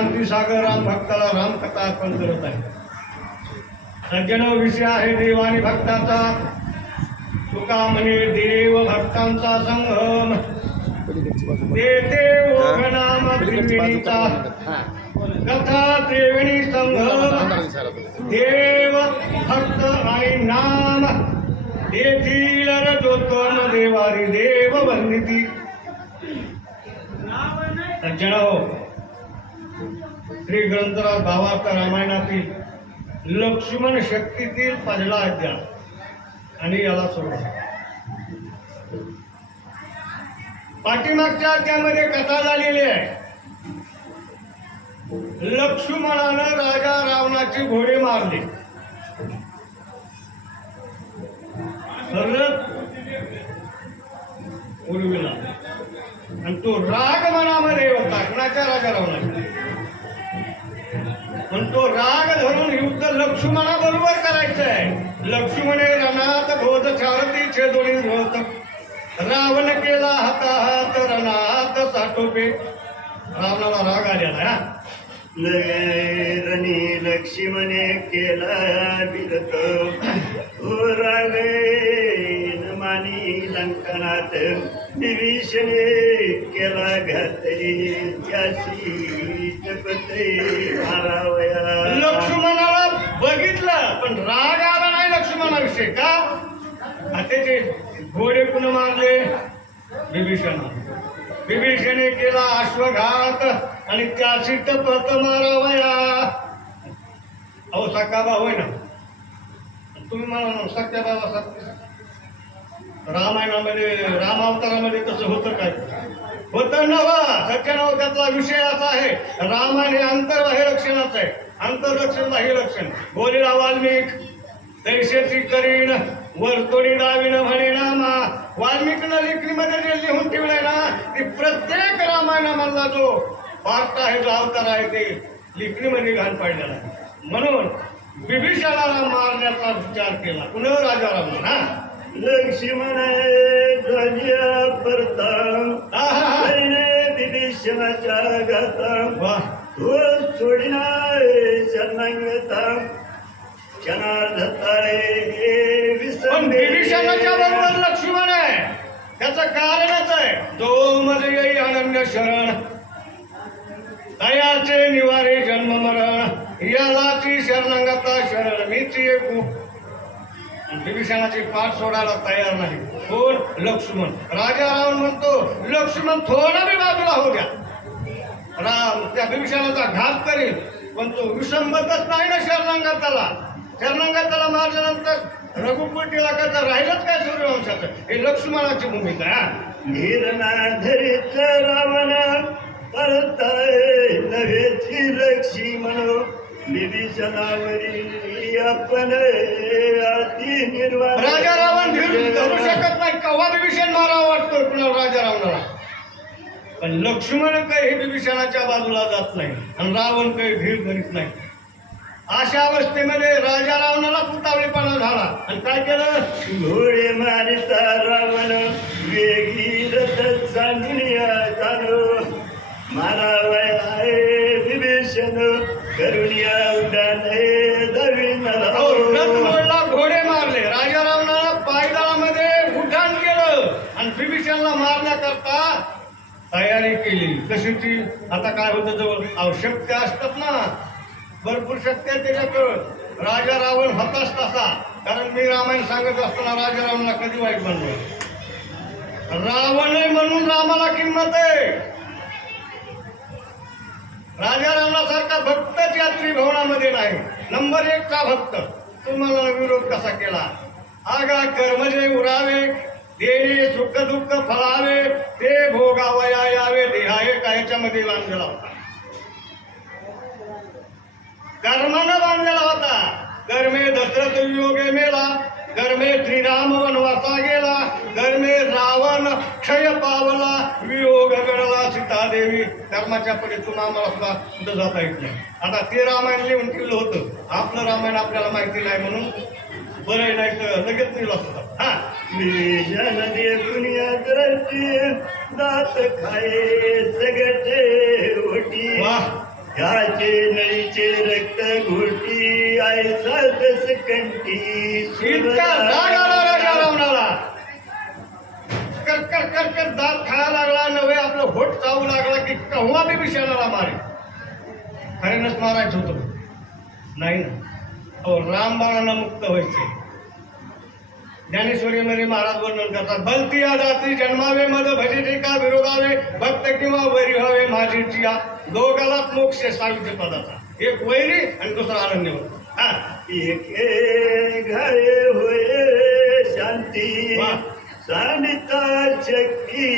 जमलेल्या शांतीसागर राम भक्ताला रामकथा अर्पण करत आहे. सज्जन विषय आहे देव आणि भक्ताचा. तुका म्हणे देव भक्तांचा संगम. देते नाम त्रिवेणीचा. कथा त्रिवेणी संगम. देव भक्त आणि नाम. देतील रजोत्तम देवारी देव बंदिती. सज्जन हो श्री ग्रंथराज भावार्थ रामायणातील लक्ष्मण शक्तीतील पहिला अध्याय. आणि याला सोडा पाठीमागच्या अध्यामध्ये कथा झालेली आहे. लक्ष्मणानं राजा रावणाची घोडे मारले. सरळ आणि तो राग मनामध्ये होता पण तो राग धरून युद्ध लक्ष्मणाबरोबर करायचं आहे लक्ष्मणे रणात भोज चारती छेदोनी होत रावण केला हाताहात रणात साठोपे. रावणाला राग आलेला रणी लक्ष्मणे केला विरत हो रागे लंकनात. विभीषणे केला घातरी त्याशी लक्ष्मणाला बघितलं पण राग आला नाही लक्ष्मणाविषयी का? आ त्याचे घोडे पुन्हा मारले विभीषण. विभीषणे केला अश्वघात आणि त्याशी टपत मारावया. अहो सकाबा होय ना. तुम्ही म्हणा ना सख्या बाबा सत्य रामायणामध्ये रामावतारामध्ये तसं होतं काय? होतं नवा सत्यानाव त्यातला विषय असा आहे. रामायण हे अंतर लक्षणाचं आहे. आंतरलक्षण बाह्य लक्षण वाल्मिक. तैशेची करीन. वर्तुणी डावीन म्हणे नामा. वाल्मिकनं लेखणीमध्ये जे लिहून ठेवलंय ना ती प्रत्येक रामायणामधला जो पार्ट आहे जो अवतार आहे ते लेखणीमध्ये घाण पाडलेला आहे. म्हणून विभीषणाला मारण्याचा विचार केला. पुन्हा राजा राम हा लक्ष्मण ध्वजा परता. पण विभीषणाच्या बरोबर लक्ष्मण आहे. त्याचं कारणच आहे. जो मध्ये येई अनन्य शरण. दयाचे निवारे जन्म मरण. यालाची शरणांगता शरण. मीची एकू. विभीषणाची पाठ सोडायला तयार नाही. कोण? लक्ष्मण. राजा रावण म्हणतो लक्ष्मण थोडा बी बाजूला हो द्या राम त्या विभीषणाचा घात करेल. पण तो विसंबतच नाही ना शरणांगताला. शरणांगताला मारल्यानंतर रघुपतीला कसं राहिलंच काय सूर्यवंशाचं? हे लक्ष्मणाची भूमिका आहे, हा. धीरना धरित रावण परताय नव्हेची लक्ष्मण आपण अति निर्वाण. राजा रावण धीर शकत नाही. कव्हा विभीषण मारावा वाटतो कुणाला राजा रावणाला? पण लक्ष्मण काही विभीषणाच्या बाजूला जात नाही आणि रावण काही धीर करीत नाही. अशा अवस्थेमध्ये राजा रावणाला पुतावळीपणा झाला. आणि काय केलं? घोडे मारिता रावण वेगी रथ जाणो मारावया विभीषण करुणिया उडाले दविन अहो, रथ मोडला घोडे मारले. राजा रावणाला पायदळामध्ये उड्डाण केलं. आणि विभीषणला मारण्याकरता तयारी केली. कशीची आता काय होतं जवळ? अहो शक्ती असतात ना. भरपूर शक्य आहे त्याच्याकडं राजा रावण हताश तसा कारण मी रामायण सांगत असताना राजा रावणला कधी वाईट बनलो रावण आहे म्हणून रामाला किंमत आहे. राजा रावणासारखा भक्तच या त्रिभवनामध्ये नाही. नंबर एक का भक्त. तुम्हाला विरोध कसा केला? आगा कर्मजे उरावे देणे सुख दुःख फळावे ते भोगावया यावे देहाये कायच्यामध्ये बांधलेला होता? कर्मानं बांधलेला होता. कर्मे दशरथ योगे मेला. कर्मे श्रीराम वनवासा गेला. कर्मे रावण क्षय पावला. वियोग गणला सीतादेवी. कर्माच्या पुढे तुम्हा आम्हाला सुद्धा सुद्धा जाता येत नाही. आता ते रामायण लिहून ठेवलं होतं. आपलं रामायण आपल्याला माहिती नाही म्हणून बरं नाही तर लगेच निघलं असतं. हा. खाये सगटे ओटी वाह. ह्याचे नळीचे रक्त घोटी आयसा दस कंटी. कर कर कर कर दात खायला लागला नव्हे आपलं होट चावू लागला की केव्हा बी विषयाला मारे. खरेनच मारायचं होतं. नाही ना. रामबाणांना मुक्त व्हायचे. ज्ञानेश्वरीमध्ये महाराज वर्णन करतात बलती या जाती जन्मावे मध भजिते का विरोधावे भक्त किंवा वैरी व्हावे माझी या दोघालाच मोक्ष सावित्य पदाचा. एक वैरी आणि दुसरा होता. हा. एके घरे होय शांती. सांडिता चक्की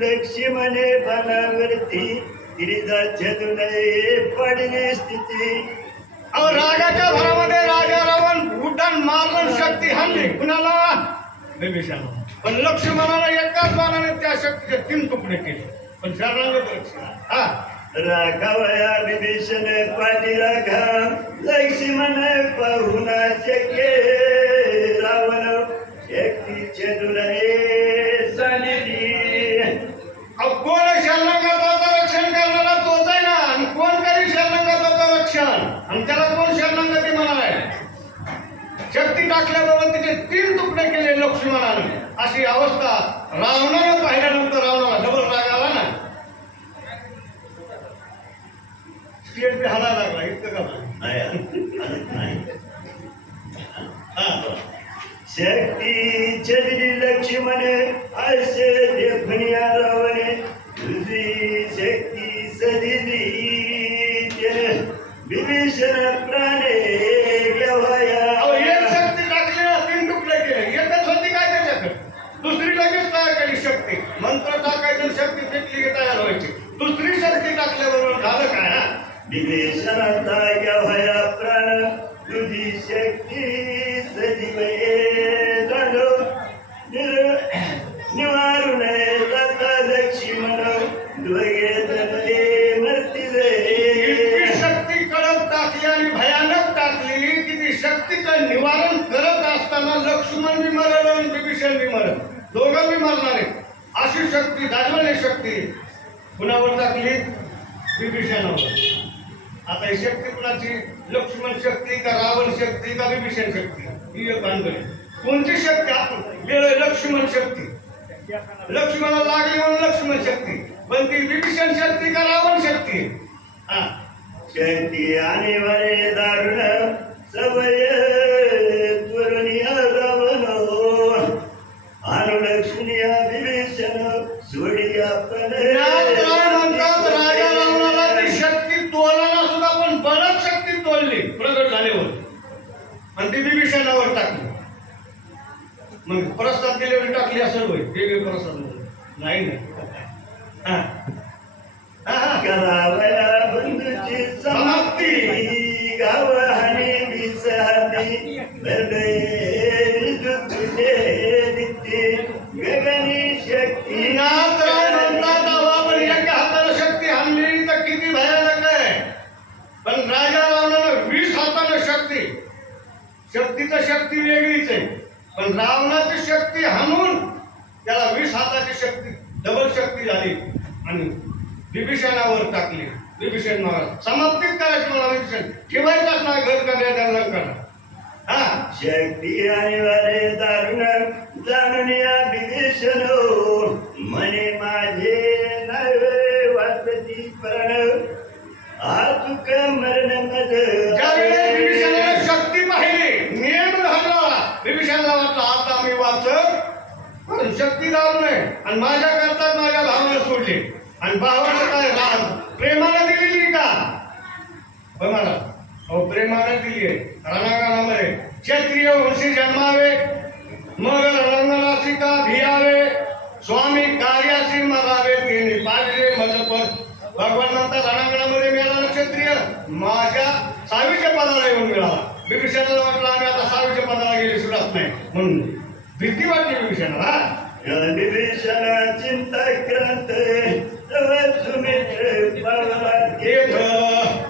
लक्ष्मणे बनावरती. गिरिजा छदुनये पडली स्थिती. अहो रागाच्या भरामध्ये राजा रावण उड्डाण मारून शक्ती हाणली कुणाला? बिभीषणाला पण लक्ष्मणाला एकाच बाणाने त्या शक्तीचे तीन तुकडे केले. पण शरणांग परीक्षा हा. राघवया विभीषण पाठी राघा लक्ष्मण पाहुणा शक्य रावण शक्ती छदुनये सांडिली अहो, कोण शरणागताचं रक्षण करणारा तोच आहे ना? आणि कोण करी शरणागताचं रक्षण? आणि त्याला कोण शरणागती म्हणाय शक्ती टाकल्याबरोबर तिचे तीन तुकडे केले लक्ष्मणाने. अशी अवस्था रावणानं पाहिल्यानंतर रावणाला डबल राग छदली लक्ष्मण असे देखुनिया रावणे तुझी शक्ती सदिली विभीषण प्राणे घेवाया अहो, एक शक्ती टाकली ना तीन तुकडे केले एकच होती काय त्याच्याकडे दुसरी लगेच तयार केली शक्ती मंत्र टाकायची आणि शक्ती फेकली की तयार व्हायची दुसरी शक्ती टाकल्याबरोबर झालं काय हा विभीषणाचा घेवाया प्राण तुझी शक्ती सजीवे झालो निर- निवारून जाता लक्ष्मण दोघे जणले मरतिले इतकी शक्ती कडक टाकली आणि भयानक टाकली की ती शक्तीचं निवारण करत असताना लक्ष्मण बी मरल आणि विभीषण बी मरल दोघं बी मरणारे अशी शक्ती दाजवली शक्ती कुणावर टाकली विभीषणावर. आता ही शक्ती कुणाची? लक्ष्मण शक्ती का रावण शक्ती का विभीषण शक्ती? ही एक भानगड कोणती शक्ती? आपण. लक्ष्मण शक्ती. लक्ष्मणाला लागली म्हणून लक्ष्मण शक्ती. पण ती विभीषण शक्ती का रावण शक्ती? हा. शक्ती आणि वरे दारुण सवय त्वरुनिया रावण अनुलक्ष्मीया विभीषण सोडी आपण ज्ञात राय म्हणतात राजा रावणाला ती शक्ती तोलाना सुद्धा पण बरंच शक्ती तोलली प्रगट झाल्यावर आणि ती विभीषणावर टाकली दिल्यावर टाकली असं होय देवी प्रसाद म्हणून. नाही ना. हा. करावया बंधूची समाप्ती. गाव हानी विसहाती बरडे तुझे दिसते गगनी शक्ती. नाथ राय म्हणतात अहो, आपण एका हातानं शक्ती हाणली तर किती भयानक आहे. पण राजा रावणानं वीस हातानं शक्ती. शक्तीचं शक्ती वेगळीच आहे. पण रावणाची शक्ती हाणून त्याला वीस हाताची शक्ती डबल शक्ती झाली. आणि विभीषणावर टाकली. विभीषण महाराज समाप्तीच करायची मला विभीषण. ठेवायचाच नाही घर करण्याच्या करा हा? शक्ती आणि वारे दारुण जाणून या विभीषण मने माझे नवे वाचती प्रण. आतुक मरण मज ज्या वेळेस विभीषणाने शक्ती पाहिली नियम घालला विभीषणाला वाटलं आता मी वाचत पण शक्ती लावू नये. आणि माझ्या करताच माझ्या भावाला सोडले. आणि भावाला काय? राग. प्रेमानं दिलेली का? होय मला अहो प्रेमानं दिली आहे. रणांगणामध्ये. क्षत्रिय वंशी जन्मावे. मग रंगनाची का भियावे? स्वामी कार्याशी मरावे तिने पाहिजे मजपद भगवान म्हणतात रणांगणामध्ये मिळाला क्षत्रिय. माझ्या सावीच्या पदाला येऊन मिळाला. विभीषणाला वाटलं आम्ही आता सावीच्या पदाला गेले सुटत नाही. म्हणून भीती वाटली विभीषणाला. चिंता क्रांत तुम्ही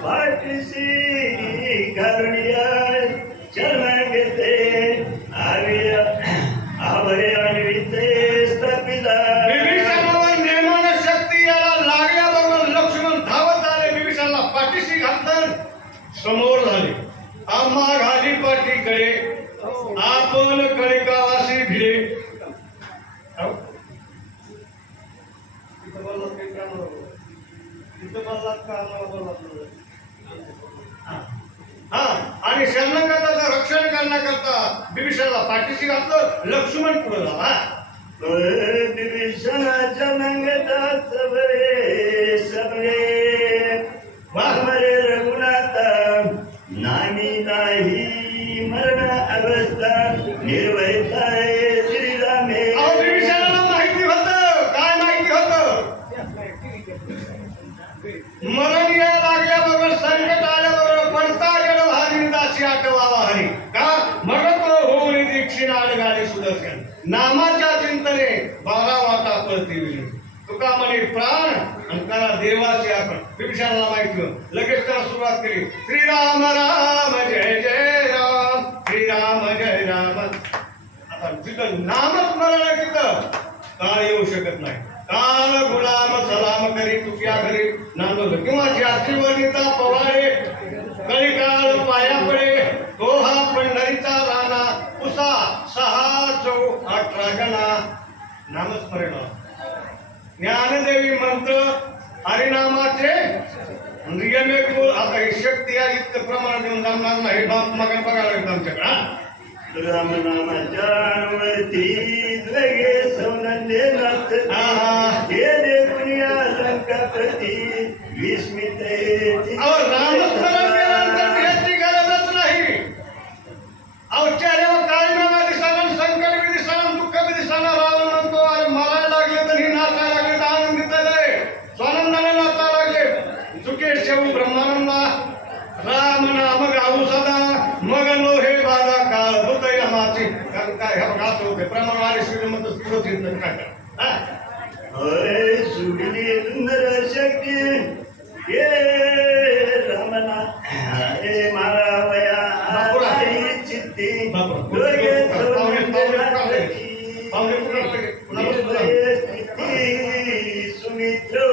पाठीशी घालूया शरण घेते आविया आवय आम्हा घाली पाठीकडे आपण कणिकावासी भिडे अहो. तिथं बोललात काही कामाला बोलला. तिथं बोललात कामाला बोललात नाही. हा. आणि शरणागताचं रक्षण करण्याकरता बिभीषणाला पाठीशी घातलं लक्ष्मण पुढे झाला. विभीषणाच्या नंगतात सबरे सबरे नामाच्या चिंतने बारा वाटा पळती तुका म्हणे प्राण आणि त्याला देवाचे आपण विभीषणाला माहिती लगेच त्याला सुरुवात केली. श्रीराम राम जय जय राम. श्रीराम जय राम. आता जिथं नामस्मरण आहे तिथं काळ येऊ शकत नाही. काल गुलाम सलाम करी तुझ्या घरी नांदवलं किंवा ज्याची पवाळे कळी काळ पाया पडे तो हा पंढरीचा राणा उसा चौ अठरा गणा नामस्मरण. ज्ञानदेवी मंत्र हरिनामाचे नियमे आता ही शक्ती आहे इतकं प्रमाण देऊन जमणार नाही. बाप मग बघायला लागतं आमच्याकडे? राम नामाच्या लगे सौनंदे नाथ. हा, देखुनिया लंकापती विस्मित अहो रामस्मरण केल्यानंतर याची गरजच नाही. अहो चेहऱ्यावर काळीनामा दिसाना संकट बी दिसाना दुःख बी दिसाना रावण म्हणतो अरे मरायला लागले तर ही नाचायला लागले तर आनंदित आहे स्वानंदाने नाचायला लागले चुके शेव ब्रह्मानंदा राम नाम गाऊ सदा मग नो हे बाधा काळ होत यमाची कारण काय हे बघा असं होते प्रमाण आले श्रीमंत स्थिरच येत नाही काय करा हा? होय सुगली सुंदर शक्ती हे रमना हे मारा वया आई चित्ती दोघे सौनंदे नाथची निर्भय स्थिती सुमित्रो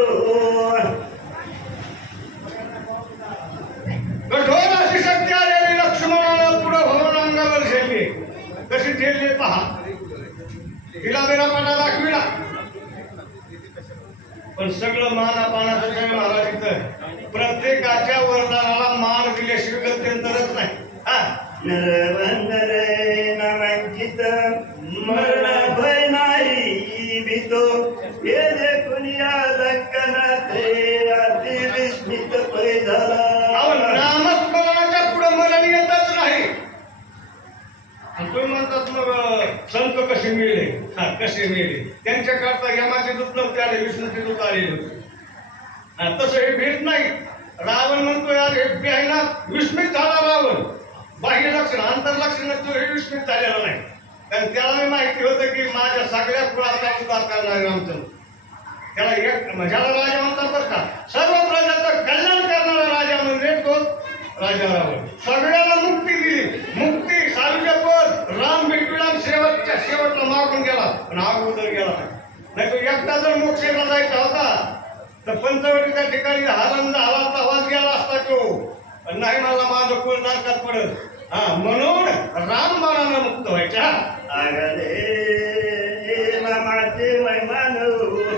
कठोर अशी शक्ती आलेली लक्ष्मणाला पुढे भरून अंगावर झेलली कशी झेलली पहा तिला बेरा पाटा दाखविला पण सगळं मान अपानाचं जय महाराज इथं? प्रत्येकाच्या वरदानाला मान दिल्याशिवाय गत्यंतरच नाही. हा? नरवंदर नामांकित मरण भय नाही भीतो हे देखून या लंकनाथे अति विस्मित अहो झाला नामस्मरणाच्या पुढे मरण येतच नाही. तुम्ही म्हणतात मग संत कसे मिळले हा कसे मिळले त्यांच्याकरता दूत नव्हते आले विष्णूचे दूत आलेले होते. तसं हे भेट नाही. रावण म्हणतो यार हे बी आहे ना विस्मित झाला रावण. बाह्य लक्षण आंतरलक्षण तो हे विस्मित झालेला नाही. कारण त्याला मी माहिती होतं की माझ्या सगळ्या कुळाचा उद्धार करणारे रामचंद्र. त्याला एक म्हणजे ज्याला राजा म्हणतात बरं का सर्व प्रजाचं कल्याण करणारा राजा म्हणजे तो राजा रावण. सगळ्याला मुक्ती दिली. मुक्ती सावित्र्य पद राम भेटविला शेवटच्या शेवटला मागून गेला. पण अगोदर गेला नाही तो एकटा जर मोक्षेला जायचा होता तर पंचवटीच्या ठिकाणी आनंद आवाज आवाज गेला असता तो नाही मला माझं कुल नरकात पडत हा म्हणून रामबाणानं मुक्त व्हायच्या आगले मामाचे महिमान होईल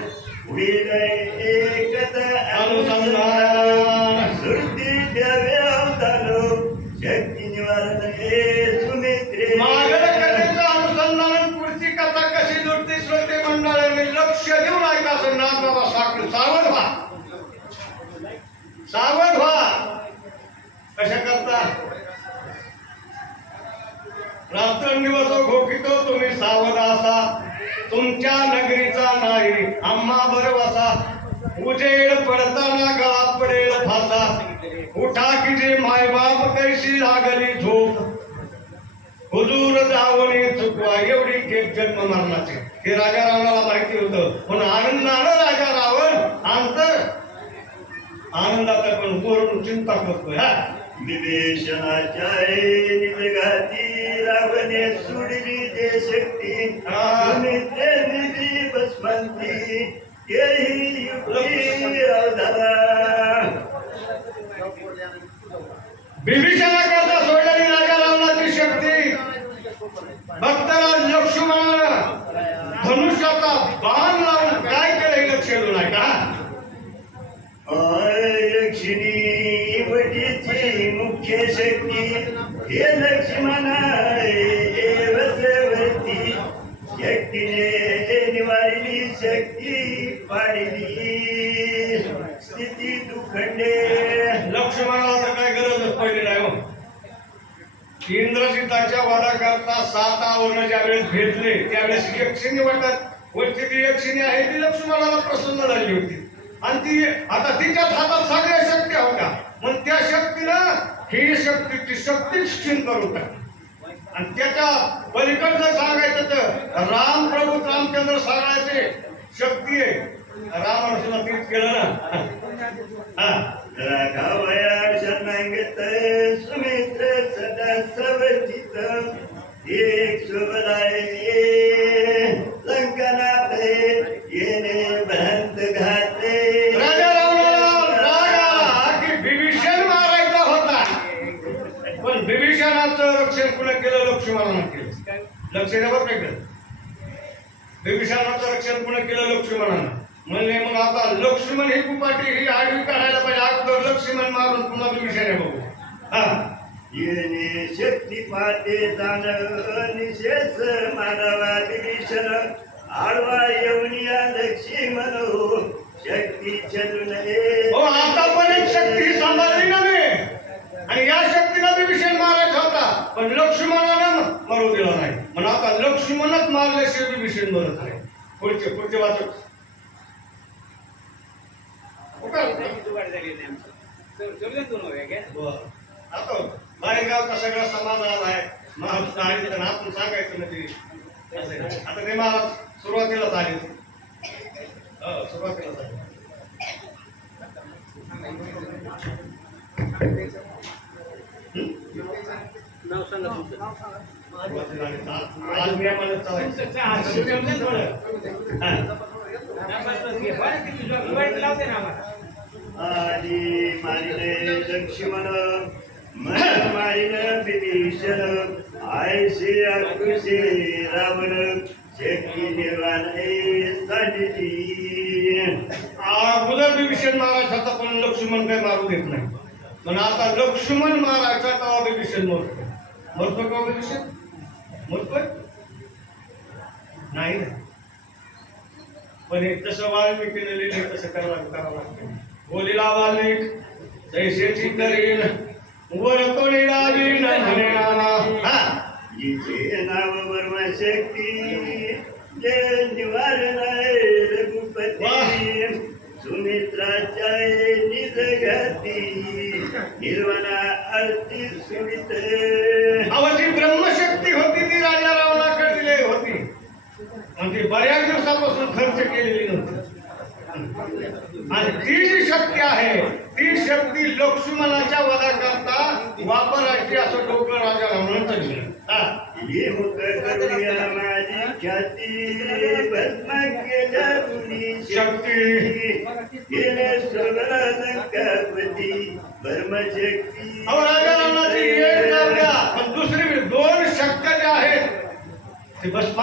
रात्रंदिवस घोकितो तुम्ही सावध असा तुमच्या नगरीचा नाही आम्हा बर वसा उजेड पडताना गळा पडेल फासा. उठा कि जे मायबाप कैशी लागली झोप. हुजूर जावणी चुकवा एवढी केक जन्म मरणाची. हे राजा रावणाला माहिती होतं. पण आनंदानं राजा रावण? अंतर आनंदाचा पण पूर्ण चिंता करतोय हा. रावणे सुडली जे शक्ती हा. सुमित्रे निधी बसमंती येही युक्ती अवधारा बिभीषणा करता सोडला भक्ताला लक्ष्मणानं धनुष्याचा बाण लावून काय केलं हे लक्ष नाही का लक्ष्मी वटीची मुख्य शक्ती. हे लक्ष्मणा वरती शक्तीने निवारली शक्ती पाडली. स्थिती दुखंडे. लक्ष्मणाला काय गरज पडली नाही हो. इंद्रजिताच्या वधाकरता सात आवरण ज्यावेळेस भेटले त्यावेळेस यक्षिणी वाटत वरती ती यक्षिणी आहे ती लक्ष्मणाला प्रसन्न झाली होती. आणि ती आता तिच्याच हातात सगळ्या शक्त्या होत्या मग त्या शक्तीनं ही शक्ती ती क्षीण करू टाकली आणि त्याच्या पलीकडचं सांगायचं तर राम प्रभू रामचंद्र सांगायचे शक्ती आहे. राम अर्जुन तीच केलं ना. हा. शरणांगत सुमित्र सदा सवचित शुभदाय लंकनाथ येणे भ्रांत घाते राजा रावणाला राग आला की बिभीषण मारायचा होता पण बिभीषणाचं रक्षण कुणा केलं लक्ष्मणानं केलं लक्ष द्या बरं का इकडं. बिभीषणाचं रक्षण कुणा केलं लक्ष्मणानं म्हणले मग आता लक्ष्मण ही कुपाटी ही आडवी काढायला पाहिजे अगोदर लक्ष्मण मारून पुन्हा बिभीषण आहे बघू हा येणे शक्ती पाते जाण निशेष मानवा विभीषण आडवा येऊनिया लक्ष्मी म्हणू शक्ती चलू नये हो आता पण एक शक्ती ही सांभाळली ना मी आणि या शक्तीला बिभीषण मारायचा होता पण लक्ष्मणानं मरू दिला नाही म्हणून आता लक्ष्मणच मारल्याशिवाय बिभीषण मरत नाही पुढचे पुढचे वाचक आता बाहेरगावचा सगळा समाज आलाय महाराष्ट्र आहे तर आपण सांगायचं म्हणजे असं आहे. आता ते महाराज सुरुवातीलाच आले हो, सुरुवातीलाच आधी मारिले लक्ष्मण मन मारिन विभीषण आयसे रावण शक्ती अगोदर बिभीषण मारायचा होता पण लक्ष्मण काही मारू देत नाही. पण आता लक्ष्मण मारायचा तेव्हा बिभीषण मरतो मरतो का बिभीषण मरतोय नाही. ना पण हे तसं वाल्मिकीने लिहिले तसं करावं करावं लागतं बोलीला वाल्मिक जैसेची करीन वर कोणी लावीन म्हणे नाना. हा? जिचे नाव वर्म शक्ती जे निवारण रघुपती सुमित्राच्या निज घाती निर्वाणा आरती सुमित. अवची ब्रह्मशक्ती होती ती राजा रावणाकडे दिली होती. म्हणजे बऱ्याच दिवसापासून खर्च केलेली नव्हती. आणि ती जी शक्ती आहे ती शक्ती लक्ष्मणाच्या वधाकरता वापरायची असं डोकं राजा रावण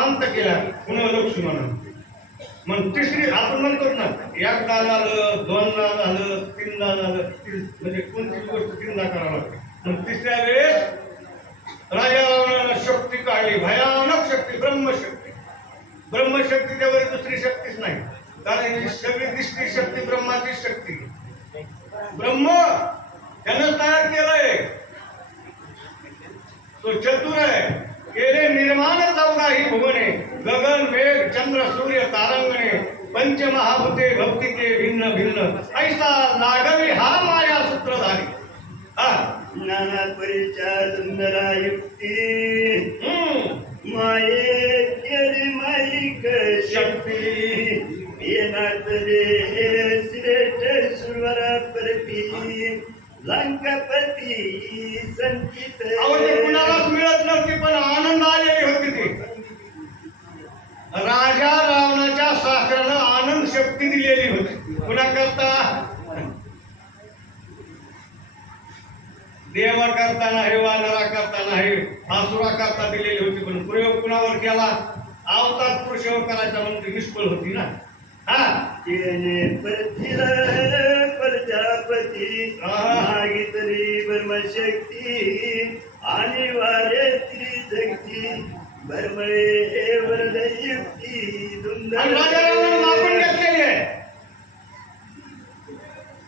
शांत केला पुन्हा पुन्हा म्हणून मग तिसरी आपण म्हणतो ना एकदा झालं दोनदा झालं तीनदा झालं तीन- म्हणजे कोणती गोष्ट तीनदा करावं लागते. मग तिसऱ्या वेळेस राजा शक्ती काढली भयानक शक्ती ब्रह्मशक्ती. ब्रह्मशक्ती त्यावर दुसरी शक्तीच नाही. कारण ही सगळी दिसती शक्ती ब्रह्माची शक्ती. ब्रह्म त्यानं तयार केलंय. तो चतुर आहे. केले निर्माण चौदाही भुवने गगन मेघ चंद्र सूर्य तारंगणे पंचमहाभूते भौतिके भिन्न भिन्न. ऐसा लागवी हा माया सूत्रधारी हा. नाना परिचार सुंदरा युक्ती. माये केली माईक शक्ती. येणार रे श्रेष्ठ सुरवरा प्रती अवधी कुणालाच मिळत नव्हती पण आनंद आलेली होती ती. राजा रावणाच्या शास्त्रानं आनंद शक्ती दिलेली होती. कुणा करता. देवा करताना हे वानरा करताना नाही असुराकरता दिलेली होती पण प्रयोग कुणावर केला? अवतार पुरुषावर करायचा म्हणून ती निष्फळ होती ना. हा. तेने परतीला प्रजापती. मागितली ब्रह्मशक्ती आणि वारे घेतलेली आहे.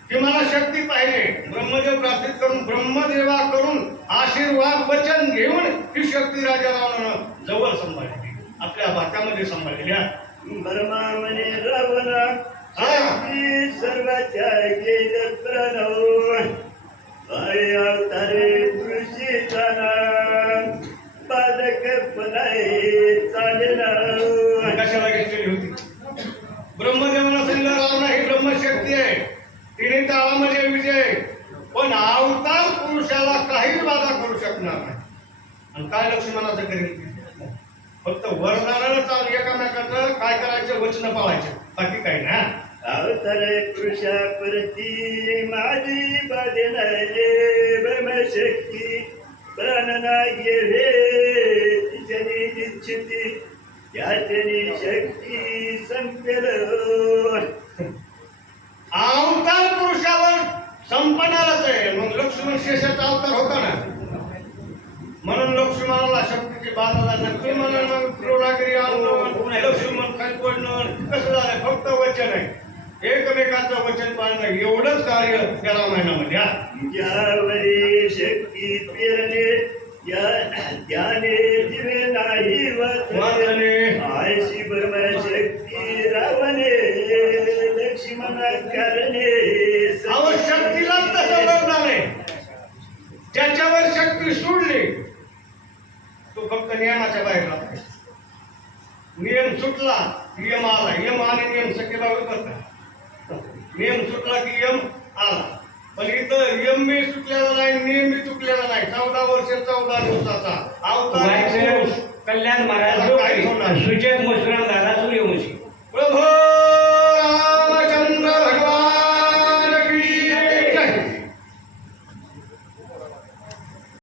की मला शक्ती पाहिजे ब्रह्मदेव प्राप्त करून ब्रह्मदेवाकडून आशीर्वाद वचन घेऊन ही शक्ती राजा रावणानं जवळ सांभाळली. आपल्या भातामध्ये सांभाळलेली आहे ब्रह्मा म्हणे रावणा सर्वाच्या गेल प्रणव. अरे अवतारे पुरुषीचा नाम बाधक पणाय चालेला कशाला घेतलेली होती? ब्रह्मदेवानं सांगितलं रावणा ही ब्रह्मशक्ती आहे. तिने काळामध्ये विजय पण अवतार पुरुषाला काहीच बाधा करू शकणार नाही. आणि काय लक्ष्मणाचं करेल फक्त वरदानानं चालू एकामेकाचं काय करायचं वचन पाळायचं. बाकी काही ना? अवतारे पुरुषा परती माझी बाधेला रे ब्रह्मशक्ती निश्चिती. त्याच्यानी शक्ती संपेल. अवतार पुरुषावर संपणारच आहे. मग लक्ष्मण शेषाचा अवतार होता ना? म्हणून लक्ष्मणाला शक्तीची बाधा झाली. तुम्ही म्हणाल मग द्रोणागिरी आणणं लक्ष्मण खाली पडणं कसं झालं? फक्त वचन आहे. एकमेकाचं वचन पाळणं एवढंच कार्य त्या रामायणामध्ये. ज्यावरी शक्ती पेरणे या त्याने दिवे नाही वाचले. आयशी ब्रह्म शक्ती रावणे लक्ष्मणा करणे. अहो शक्तीला तसं बघणार नाही ज्याच्यावर शक्ती नियमाच्या बाहेर राहतो नियम सुटला नियम आला. यम आणि नियम बाबू करता नियम सुटला की यम आला. पण इथं यम मी सुटलेला नाही नियम मी चुकलेला नाही. चौदा वर्ष चौदा दिवसाचा अवतार कल्याण महाराज